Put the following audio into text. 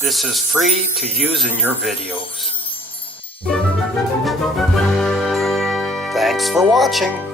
This is free to use in your videos. Thanks for watching.